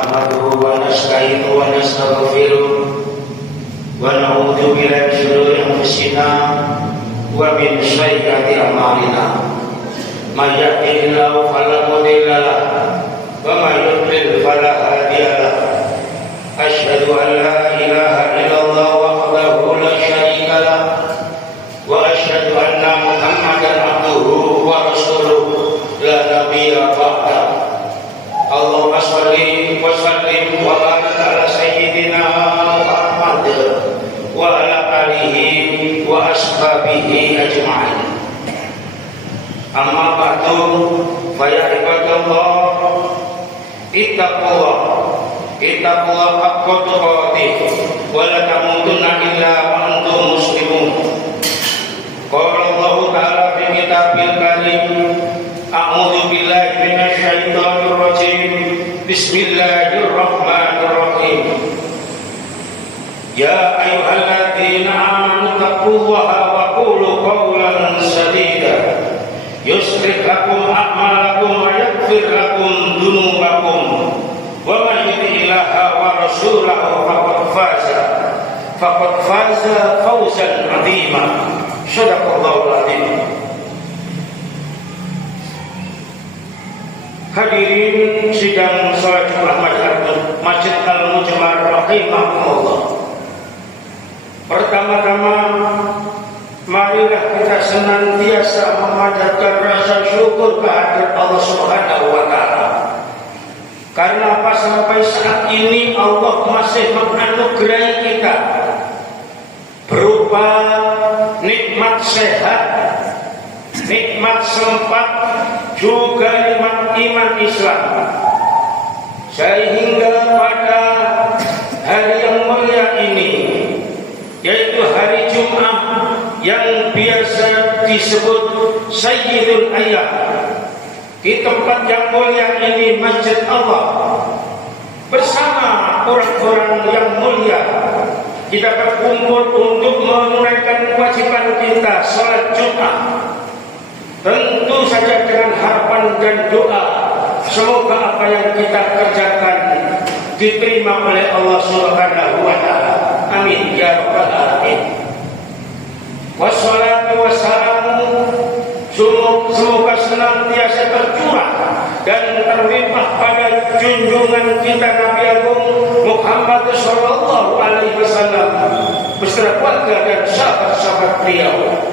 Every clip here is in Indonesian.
نحمده ونستعينه ونستغفره ونعوذ بالله من شرور انفسنا ومن سيئات اعمالنا من يهده الله فلا مضل له ومن يضلل فلا هادي له أشهد أن لا إله إلا الله وحده لا شريك له وأشهد أن محمدا عبده ورسوله لا نبي بعده اللهم صل وسلم وبارك على سيدنا محمد وعلى آله وأصحابه أجمعين أما بعد فيا عباد الله اتقوا الله حق تقاته ولا تموتن إلا وأنتم مسلمون قال الله تعالى في كتابه الكريم أعوذ بالله من الشيطان الرجيم بسم الله الرحمن الرحيم يا أيها الذين آمنوا اتقوا الله وقولوا قولا سديدا يصلح لكم أعمالكم ويغفر لكم ذنوبكم ومن يطع الله ورسوله فقد فاز فوزا عظيما صدق الله العظيم. Hadirin sidang salat Jumat Masjid Al-Mujmar rahimahullah. Pertama-tama marilah kita senantiasa memanjatkan rasa syukur kehadirat Allah Subhanahu wa taala. Karena apa, sampai saat ini Allah masih menganugerahi kita berupa nikmat sehat, nikmat sempat, juga nikmat iman Islam, sehingga pada hari yang mulia ini, yaitu hari Jumat yang biasa disebut Sayyidul Ayyam, di tempat yang mulia ini, Masjid Allah, bersama orang-orang yang mulia, kita berkumpul untuk menunaikan kewajiban kita salat Jumat. Tentu saja dengan harapan dan doa, semoga apa yang kita kerjakan diterima oleh Allah Subhanahu wa taala. Amin ya rabbal alamin. Wassalatu wassalamu, semoga senantiasa tercurah dan terlimpah pada junjungan kita Nabi Agung Muhammad sallallahu alaihi wasallam beserta keluarga dan sahabat-sahabat beliau.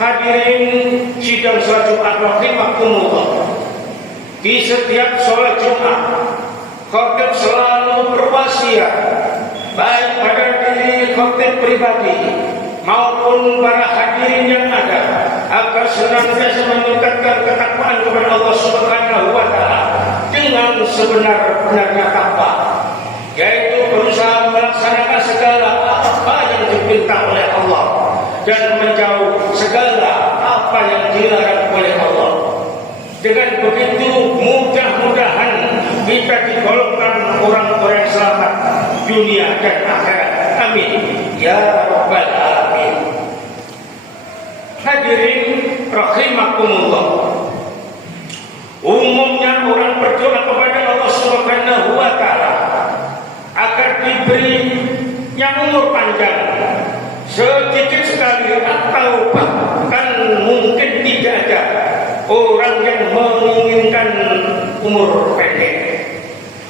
Hadirin sidang salat Jumat rahimakumullah. Di setiap salat Jumat, khatib selalu berwasiat baik pada diri khatib pribadi maupun para hadirin yang ada, agar senantiasa meningkatkan ketakwaan kepada Allah Subhanahu wa taala dengan sebenar-benarnya takwa, yaitu berusaha melaksanakan segala apa yang diperintah oleh Allah dan menjauh segala apa yang dilarang oleh Allah. Dengan begitu mudah-mudahan kita digolongkan orang-orang selamat dunia dan akhirat. Amin ya rabbal alamin. Hadirin rahimakumullah, umumnya orang berdoa kepada Allah Subhanahu wa taala agar diberinya umur panjang. Sedikit sekali atau bahkan mungkin tidak ada orang yang menginginkan umur pendek.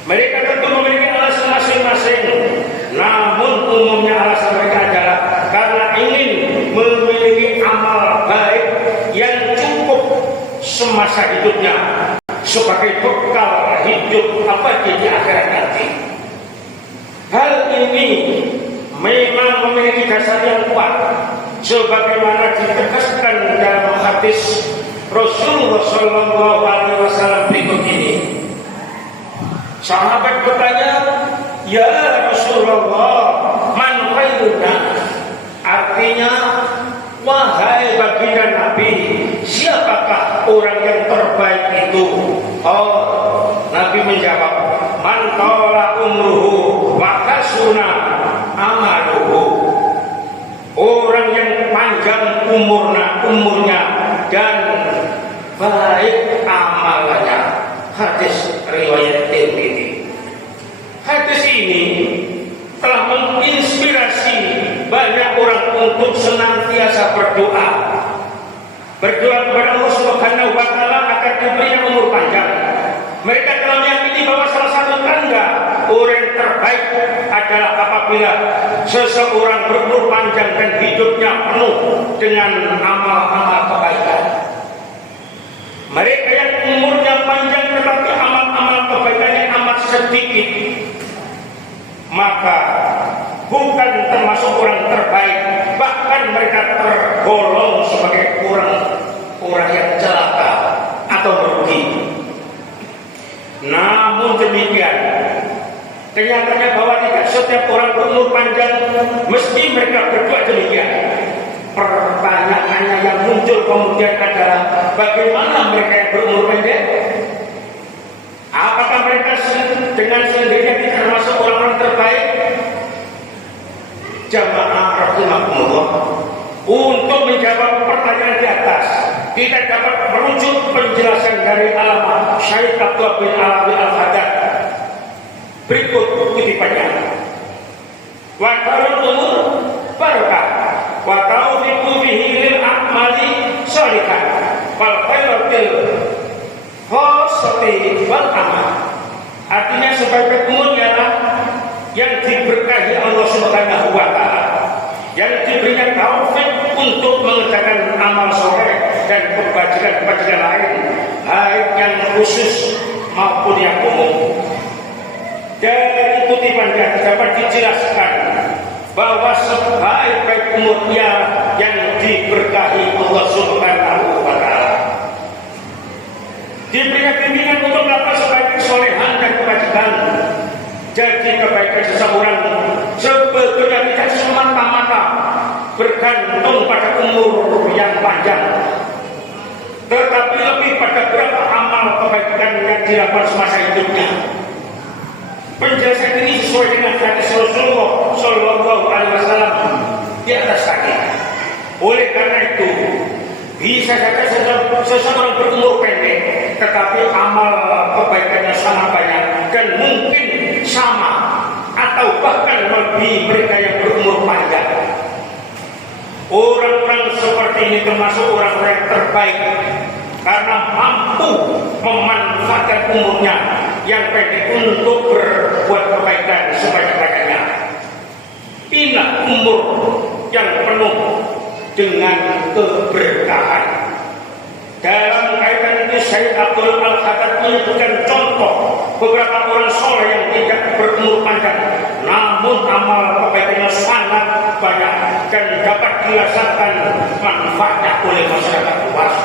Mereka tentu memiliki alasan masing-masing, namun umumnya alasan mereka adalah karena ingin memiliki amal baik yang cukup semasa hidupnya sebagai bekal hidup abadi di akhirat nanti. Hal ini memang memiliki dasar yang kuat, sebagaimana ditegaskan dalam hadis Rasulullah Sallallahu Alaihi Wasallam berikut ini. Sahabat bertanya, ya Rasulullah, man khairuna? Artinya, wahai baginda Nabi, siapakah orang yang terbaik itu? Oh, Nabi menjawab, man tala umruhu wa kasuna amaluhu. Orang yang panjang umurnya dan baik amalannya. Hadis riwayat Tirmidzi. ini telah menginspirasi banyak orang untuk senantiasa berdoa. Berdoa kepada Allah Subhanahu wa Ta'ala agar diberinya umur panjang. Mereka telah meyakini bahwa salah satu tanda orang terbaik adalah apabila seseorang berumur panjang dan hidupnya penuh dengan amal-amal kebaikan. Mereka yang umurnya panjang tetapi amal-amal kebaikannya amat sedikit, maka bukan termasuk orang terbaik, bahkan mereka tergolong sebagai orang yang celaka atau merugi. Namun demikian, kenyataannya bahwa tidak setiap orang berumur panjang mesti mereka berdoa demikian. Pertanyaannya yang muncul kemudian adalah bagaimana mereka yang berumur pendek? Apakah mereka dengan sendirinya tidak termasuk orang-orang terbaik? Jamaah rahimakumullah, untuk menjawab pertanyaan di atas, kita dapat merujuk penjelasan dari Alama Syekh Abdullah bin Alawi Al-Haddad. Berikut kutipannya. Wa tarul umur barakah wa taufiqu bihi lil a'mali shalihah wal khairatil khosati wal amal. Artinya sebagai umur ialah yang diberkahi Allah Subhanahu wa Ta'ala, yang diberikan taufik untuk mengerjakan amal soleh dan kebajikan-kebajikan lain, baik yang khusus maupun yang umum. Dari kutipannya dapat dijelaskan bahwa sebaik-baik umurnya yang diberkahi Allah Subhanahu wa Ta'ala, diberikan bimbingan untuk melakukan sebaik kesolehan dan kebajikan. Jadi kebaikan seseorang sebetulnya tidak semata-mata bergantung pada umur yang panjang, tetapi lebih pada berapa amal kebaikan yang dilakukan semasa hidupnya. Penjelasan ini sesuai dengan hadis Rasulullah Shallallahu Alaihi Wasallam di atas tadi. Oleh karena itu, bisa saja seseorang berumur pendek, tetapi amal kebaikannya sangat banyak dan mungkin sama atau bahkan lebih mereka yang berumur panjang. Orang-orang seperti ini termasuk orang-orang yang terbaik karena mampu memanfaatkan umurnya yang pendek untuk berbuat kebaikan sebanyak-banyaknya. Inilah umur yang penuh dengan keberkahan. Dalam kaitan ini Syekh Abdul Al-Haddad menyebutkan contoh beberapa orang soleh yang tidak berumur panjang, namun amal kebaikannya sangat banyak dan dapat dirasakan manfaatnya oleh masyarakat luas.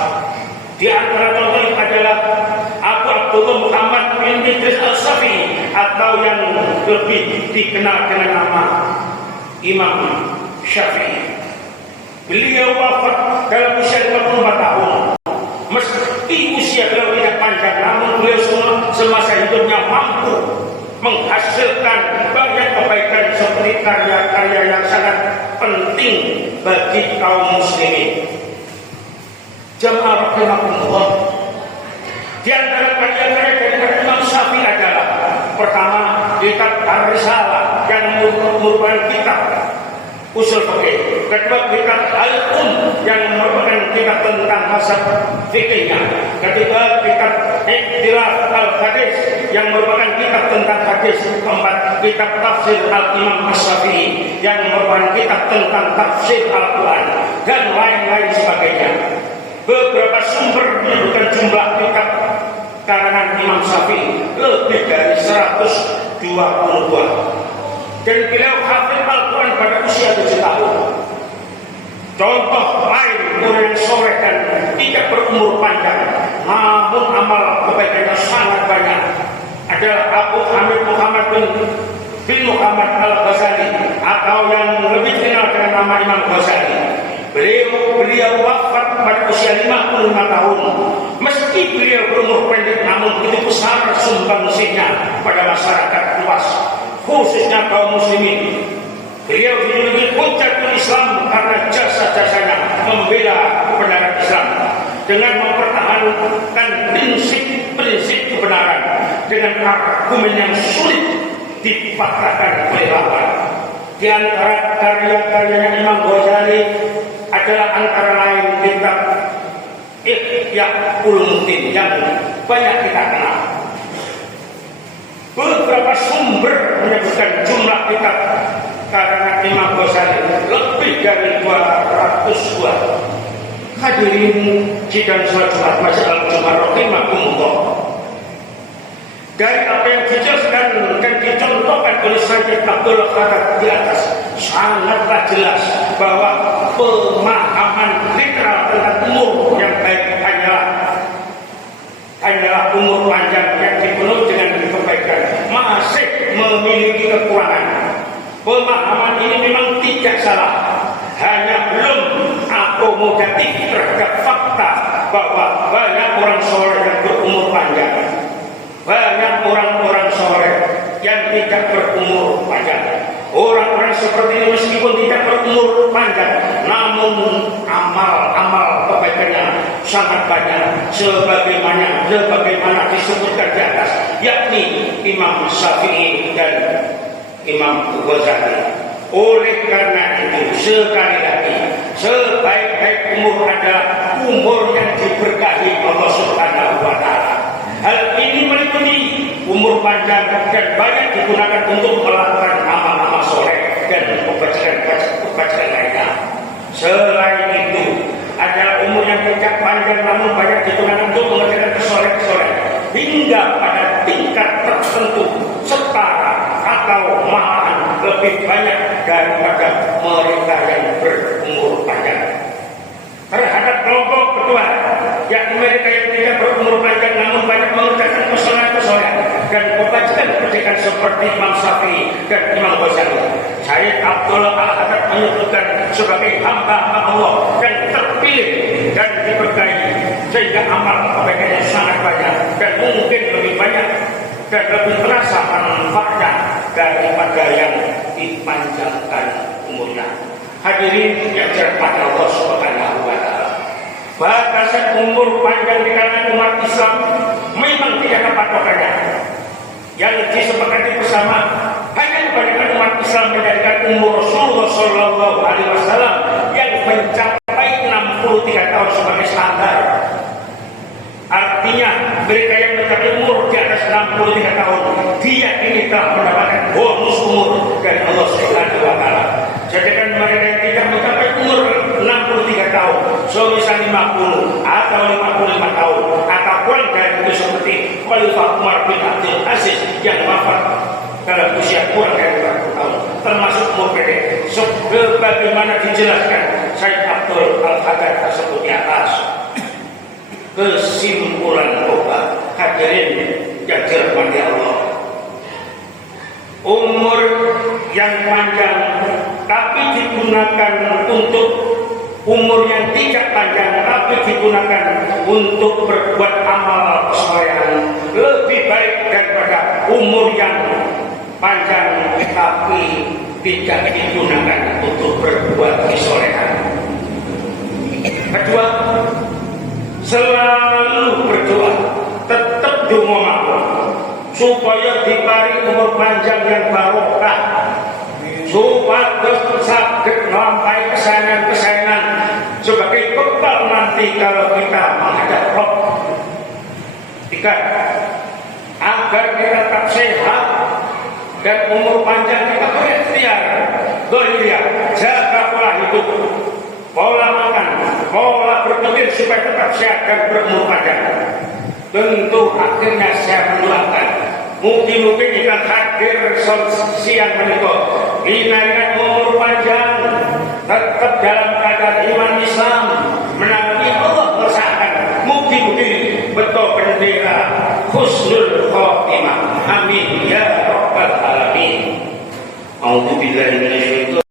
Di antara contoh ini adalah Abu Abdullah Muhammad bin Idris Al-Syafi'i atau yang lebih dikenal dengan nama Imam Syafi'i. Beliau wafat dalam usia 54 tahun. Meski usia beliau tidak panjang, namun beliau semasa hidupnya mampu menghasilkan banyak kebaikan seperti karya-karya yang sangat penting bagi kaum muslimin. Jamaah rahimakumullah, di antara karya-karya dari Imam Syafi'i adalah pertama kitab Ar-Risalah yang merupakan kitab usul fikih, kedua kitab Al-Um yang merupakan kitab tentang mazhab fikihnya, ketiga kitab Ikhtilaf Al-Hadis yang merupakan kitab tentang hadis, keempat kitab Tafsir Al-Imam As-Syafi'i yang merupakan kitab tentang tafsir Al-Quran dan lain-lain sebagainya. Beberapa sumber menyebutkan jumlah kitab karangan Imam Syafi'i lebih dari 120 buah. Dan beliau hafal Al-Quran pada usia 7 tahun. Contoh lain orang yang soleh dan tidak berumur panjang, namun amal kebaikannya sangat banyak adalah Abu Hamid Muhammad bin Muhammad Al-Ghazali atau yang lebih dikenal dengan nama Imam Ghazali. Beliau wafat pada usia 55 tahun. Meski beliau berumur pendek, namun begitu besar sumbangsihnya pada masyarakat luas, khususnya kaum muslimin. Beliau dijuluki Hujjatul Islam karena jasa-jasanya membela kebenaran Islam dengan mempertahankan prinsip-prinsip kebenaran dengan argumen yang sulit dipatahkan oleh lapar. Di antara karya-karyanya Imam Ghazali adalah antara lain kitab Ihya Ulumuddin yang banyak kita kenal. Beberapa sumber menyebutkan jumlah kitab karena Imam Ghazali lebih dari 200 buah. Hadirin sidang salat Jumat Masjid Al-Jumat rahimakumullah. Dari apa yang dijelaskan dan dicontohkan oleh Syekh Abdul Qadir di atas, sangatlah jelas bahwa pemahaman literal tentang umur yang baik hanyalah umur panjang yang dipenuhi dengan kebaikan masih memiliki kekurangan. Pemahaman ini memang tidak salah, hanya belum akomodatif terhadap fakta bahwa banyak orang soleh yang berumur panjang. Banyak orang-orang soleh yang tidak berumur panjang. Orang-orang seperti ini meskipun tidak berumur panjang, namun amal-amal kebaikannya sangat banyak, sebagaimana disebutkan di atas, yakni Imam Syafi'i dan Imam Ghazali. Oleh karena itu, sekali lagi, sebaik-baik umur adalah umur yang diberkahi Allah Subhanahu wa Ta'ala. Hal ini meliputi umur panjang dan banyak digunakan untuk melakukan amal-amal soleh dan kebajikan lainnya. Selain itu, adalah umur yang tidak panjang namun banyak digunakan untuk mengerjakan kesoleh-kesoleh hingga pada tingkat tertentu setara atau malahan lebih banyak daripada mereka yang berumur panjang. Terhadap kelompok kedua, yakni mereka yang tidak berumur panjang namun banyak mengerjakan kesolehan dan kebajikan seperti Imam Syafi'i dan Imam Ghazali. Syekh Abdul Al-Haddad menyebutkan sebagai hamba Allah yang terpilih dan diberkahi sehingga amal kebaikannya sangat banyak dan mungkin lebih banyak dan lebih terasa manfaatnya daripada yang dipanjangkan umurnya. Hadirin yang dirahmati Allah Subhanahu wa Ta'ala, batasan umur panjang di kalangan umat Islam memang tidak ada patokannya. Yang disepakati bersama hanya kebanyakan umat Islam menjadikan umur Rasulullah Shallallahu Alaihi Wasallam yang mencapai 63 tahun sebagai standar. Artinya mereka yang mencapai umur di atas 63 tahun dia ini telah mendapatkan bonus umur dari Allah Subhanahu wa Ta'ala. Sedangkan mereka yang tidak mencapai umur 63 tahun, semisal 50 atau 55 tahun atau kurang dari itu seperti Khalifah Umar bin Abdul Aziz yang wafat dalam usia kurang dari 40 tahun, termasuk umur pendek, sebagaimana dijelaskan Syekh Abdul Al-Haddad tersebut di atas. Kesimpulan obat, hadirin yang dirahmati Allah, umur yang panjang tapi digunakan untuk umur yang tidak panjang tapi digunakan untuk berbuat amal kesolehan lebih baik daripada umur yang panjang tapi tidak digunakan untuk berbuat kesolehan. Kedua, selalu berdoa, tetap donga mawon supaya diparingi umur panjang yang barokah, supaya saged nglampahi kesayangan-kesayangan sebagai bekal nanti kalau kita menghadap Rabb. Tiga, agar kita tetap sehat dan umur panjang kita berikhtiar, jaga pola hidup, pola makan, pola berpikir supaya tetap sehat dan berumur panjang. Tentu akhirnya saya mendoakan mungkin kita hadir siang menikah dinaikkan umur panjang, tetap dalam keadaan iman Islam, menanti Allah bersahkan mungkin betul bendera husnul khotimah. Amin ya rabbal alamin. A'udzubillahi minasyaitonir